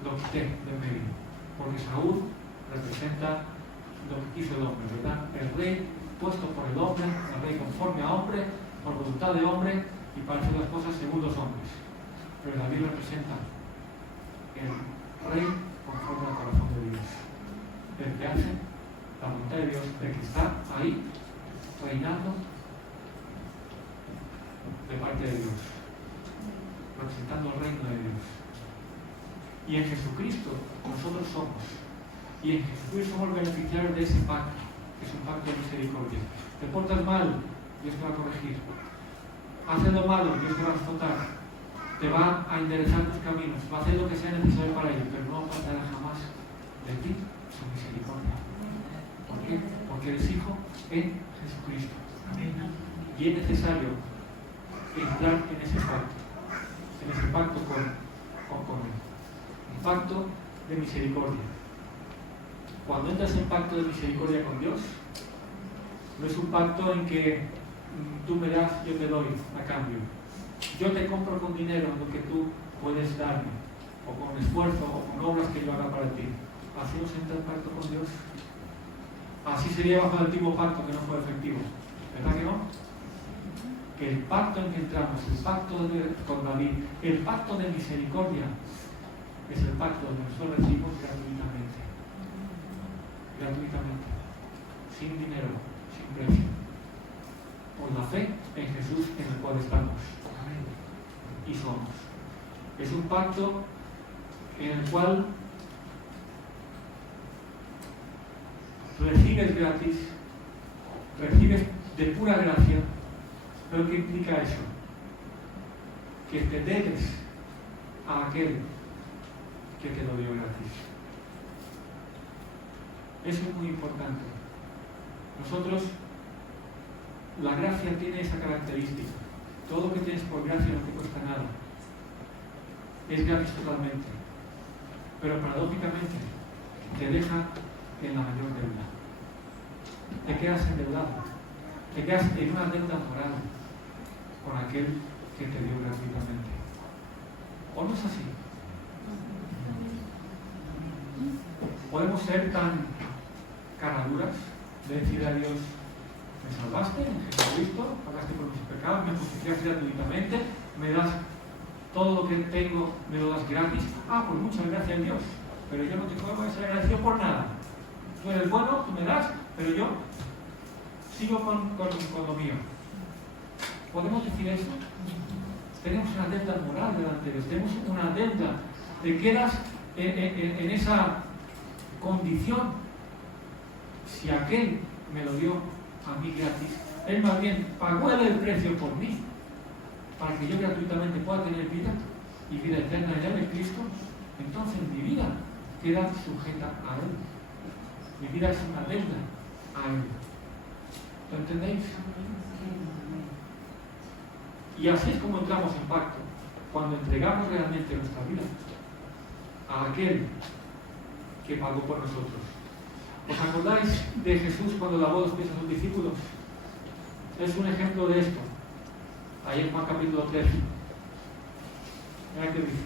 lo quité de medio, porque Saúl representa lo que quiso el hombre, ¿verdad? El rey puesto por el hombre, el rey conforme a hombre, por voluntad de hombre, y para hacer las cosas según los hombres. Pero David representa el rey conforme al corazón de Dios, el que hace la voluntad de Dios, el que está ahí reinando de parte de Dios, representando el reino de Dios. Y en Jesucristo nosotros somos, y en Jesucristo somos beneficiarios de ese pacto, que es un pacto de misericordia. Te portas mal, Dios te va a corregir. Haces lo malo, Dios te va a explotar. Te va a enderezar tus caminos, va a hacer lo que sea necesario para ello, pero no faltará jamás de ti su misericordia. ¿Por qué? Porque eres hijo en Jesucristo. Y es necesario entrar en ese pacto con Él. Un pacto de misericordia. Cuando entras en pacto de misericordia con Dios, no es un pacto en que tú me das, yo te doy a cambio. Yo te compro con dinero lo que tú puedes darme, o con esfuerzo, o con obras que yo haga para ti. Así no se entra en pacto con Dios. Así sería bajo el antiguo pacto que no fue efectivo. ¿Verdad que no? Que el pacto en que entramos, el pacto con David, el pacto de misericordia, es el pacto donde nosotros recibimos gratuitamente. Gratuitamente. Sin dinero, sin precio. Por la fe en Jesús en el cual estamos. Y somos. Es un pacto en el cual recibes gratis, recibes de pura gracia. ¿Pero qué implica eso? Que te debes a aquel que te lo dio gratis. Eso es muy importante. Nosotros, la gracia tiene esa característica. Todo lo que tienes por gracia no te cuesta nada. Es gratis totalmente. Pero paradójicamente te deja en la mayor deuda. Te quedas endeudado. Te quedas en una deuda moral con aquel que te dio gratuitamente. ¿O no es así? Podemos ser tan caraduras de decir a Dios: me salvaste en Jesucristo, pagaste por mis pecados, me justificaste gratuitamente, me das todo lo que tengo, me lo das gratis. Pues muchas gracias a Dios, pero yo no te voy a ser agradecido por nada. Tú eres bueno, tú me das, pero yo sigo con lo mío. ¿Podemos decir eso? Tenemos una deuda moral delante de Dios, tenemos una deuda. Te quedas en esa condición. Si aquel me lo dio a mí gratis, él más bien pagó el precio por mí, para que yo gratuitamente pueda tener vida y vida eterna en él, en Cristo. Entonces mi vida queda sujeta a él. Mi vida es una deuda a él. ¿Lo entendéis? Y así es como entramos en pacto, cuando entregamos realmente nuestra vida a aquel que pagó por nosotros. ¿Os acordáis de Jesús cuando lavó los pies a sus discípulos? Es un ejemplo de esto. Ahí en Juan capítulo 13. Mira qué dice.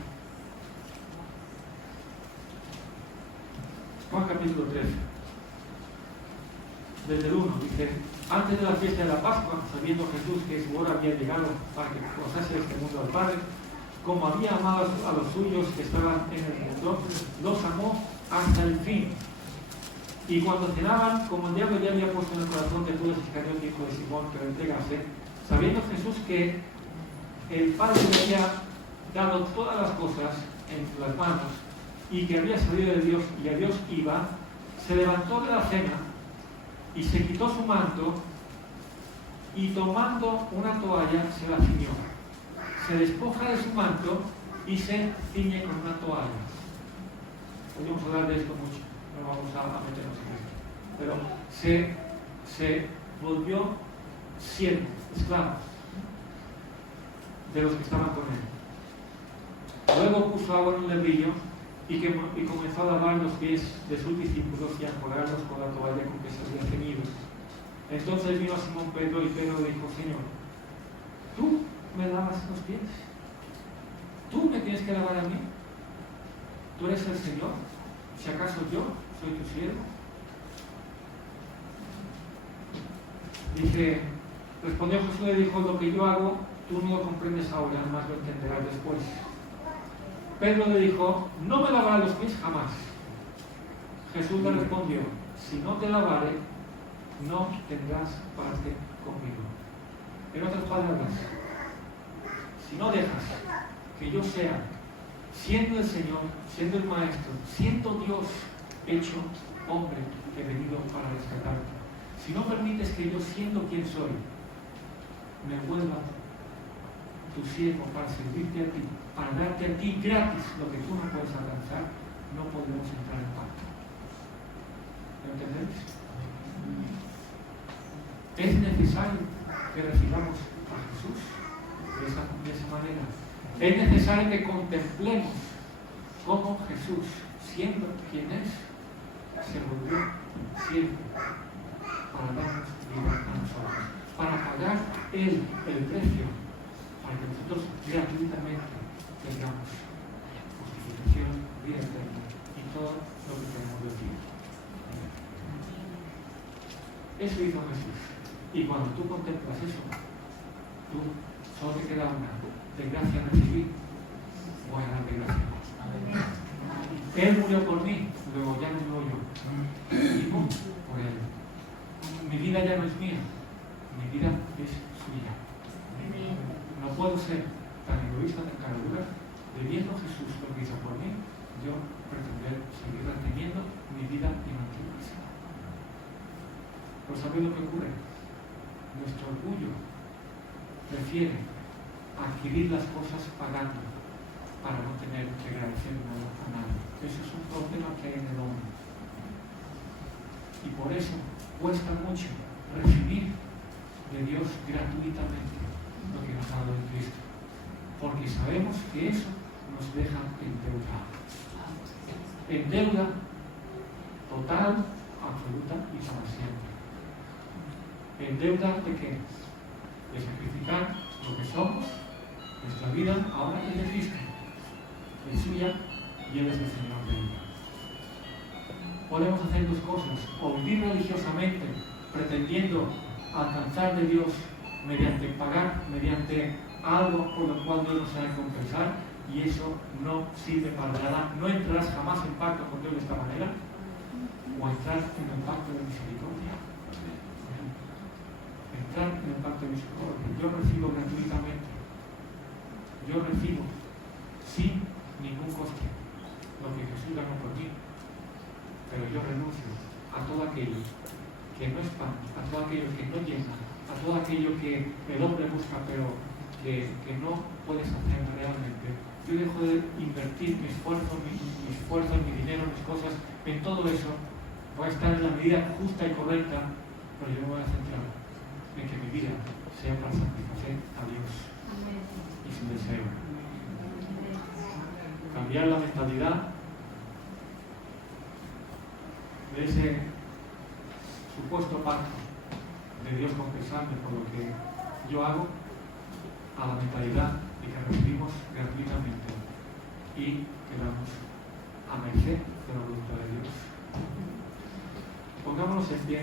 Juan capítulo 13. Desde el 1 dice: antes de la fiesta de la Pascua, sabiendo Jesús que su hora había llegado para que pasase este mundo al Padre, como había amado a los suyos que estaban en el mundo, los amó hasta el fin. Y cuando cenaban, como el diablo ya había puesto en el corazón de Judas Iscariote, hijo de Simón, que lo entregase, sabiendo Jesús que el Padre le había dado todas las cosas en las manos y que había salido de Dios y a Dios iba, se levantó de la cena y se quitó su manto y tomando una toalla se la ciñó. Se despoja de su manto y se ciñe con una toalla. Podríamos hablar de esto mucho, no vamos a meternos en esto. Pero se volvió siervo, esclavo de los que estaban con él. Luego puso agua en un lebrillo y comenzó a lavar los pies de sus discípulos y a enjuagarlos con la toalla con que se habían ceñido. Entonces vino a Simón Pedro y Pedro le dijo: Señor, ¿tú me lavas los pies? ¿Tú me tienes que lavar a mí? ¿Tú eres el Señor? Si acaso yo soy tu siervo. Respondió Jesús y le dijo: lo que yo hago, tú no lo comprendes ahora, más lo entenderás después. Pedro le dijo, no me lavarás los pies jamás. Jesús le respondió, si no te lavare, no tendrás parte conmigo. En otras palabras, si no dejas que yo sea, siendo el Señor, siendo el Maestro, siendo Dios hecho hombre que he venido para rescatarte, si no permites que yo, siendo quien soy, me vuelva tu siervo para servirte a ti, para darte a ti gratis lo que tú no puedes alcanzar, no podemos entrar en pacto. ¿Lo entendéis? Es necesario que recibamos a Jesús de esa manera. Es necesario que contemplemos cómo Jesús, siendo quien es, se volvió siervo para darnos vida a nosotros, para pagar Él el precio, para que nosotros gratuitamente tengamos justificación, vida eterna y todo lo que tenemos de ti. Eso hizo Jesús. Y cuando tú contemplas eso, tú solo te queda una: de gracia recibir, voy a dar de gracia. Él murió por mí, luego ya no vivo yo. Vivo por Él. Mi vida ya no es mía, mi vida es suya. No puedo ser tan egoísta, tan caradura, de viendo Jesús lo que hizo por mí, yo pretender seguir reteniendo mi vida y mantenerse. ¿Pero sabéis lo que ocurre? Nuestro orgullo prefiere adquirir las cosas pagando para no tener que agradecer nada a nadie. Eso es un problema que hay en el hombre. Y por eso cuesta mucho recibir de Dios gratuitamente lo que nos ha dado en Cristo. Porque sabemos que eso nos deja endeudados. En deuda total, absoluta y para siempre. En deuda de qué? De sacrificar lo que somos, nuestra vida, ahora es de Cristo, es suya y Él es el Señor de ella. Podemos hacer dos cosas: o vivir religiosamente pretendiendo alcanzar de Dios mediante pagar, mediante algo por lo cual Dios nos ha de compensar, y eso no sirve para nada. No entrarás jamás en pacto con Dios de esta manera, o entrar en el pacto de misericordia. Entrar en el pacto de misericordia. Yo recibo gratuitamente, yo recibo sin ningún coste lo que Jesús ganó por mí, pero yo renuncio a todo aquello que no es pan, a todo aquello que no llena, a todo aquello que el hombre busca pero que no puedes hacer realmente. Yo dejo de invertir mi esfuerzo, mi dinero, mis cosas en todo eso. Voy a estar en la medida justa y correcta, pero yo me voy a centrar en que mi vida sea para satisfacer a Dios y su deseo. Cambiar la mentalidad de ese supuesto pacto de Dios compensarme por lo que yo hago, a la mentalidad de que recibimos gratuitamente y quedamos a merced de la voluntad de Dios. Pongámonos en pie.